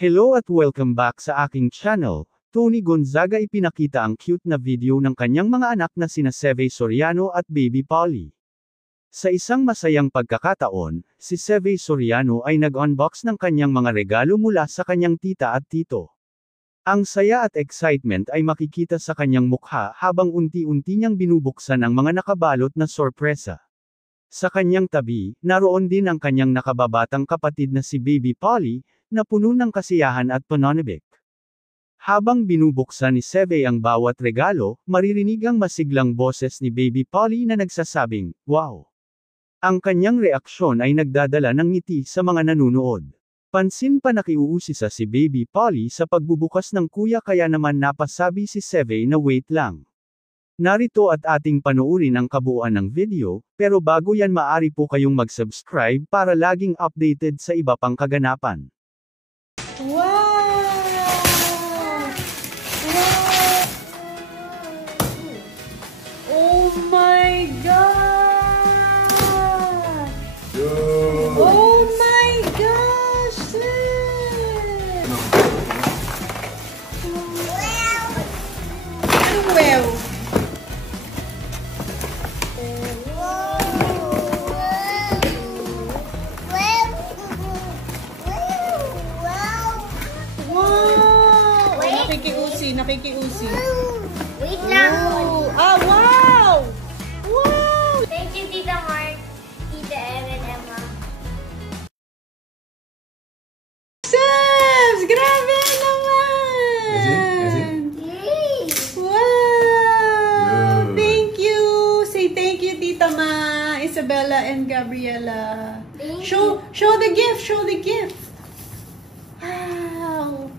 Hello at welcome back sa aking channel. Tony Gonzaga ipinakita ang cute na video ng kanyang mga anak na sina Seve Soriano at Baby Polly. Sa isang masayang pagkakataon, si Seve Soriano ay nag-unbox ng kanyang mga regalo mula sa kanyang tita at tito. Ang saya at excitement ay makikita sa kanyang mukha habang unti-unti niyang binubuksan ang mga nakabalot na sorpresa. Sa kanyang tabi, naroon din ang kanyang nakababatang kapatid na si Baby Polly, na puno ng kasiyahan at pananabik. Habang binubuksan ni Seve ang bawat regalo, maririnig ang masiglang boses ni Baby Polly na nagsasabing, "Wow!" Ang kanyang reaksyon ay nagdadala ng ngiti sa mga nanunood. Pansin pa nakiuusisa si Baby Polly sa pagbubukas ng kuya kaya naman napasabi si Seve na wait lang. Narito at ating panoorin ang kabuuan ng video, pero bago yan maaari po kayong mag-subscribe para laging updated sa iba pang kaganapan. Wow! Wow! Oh my God! Oh my gosh! Wow! Nakikiusi. Wait lang. Ah, wow! Wow! Thank you, Tita Mark, Tita Erin, Emma. Sebs! Grabe naman! Wow! Thank you! Say thank you, Tita Ma, Isabella, and Gabriela. Show the gift! Show the gift! Wow!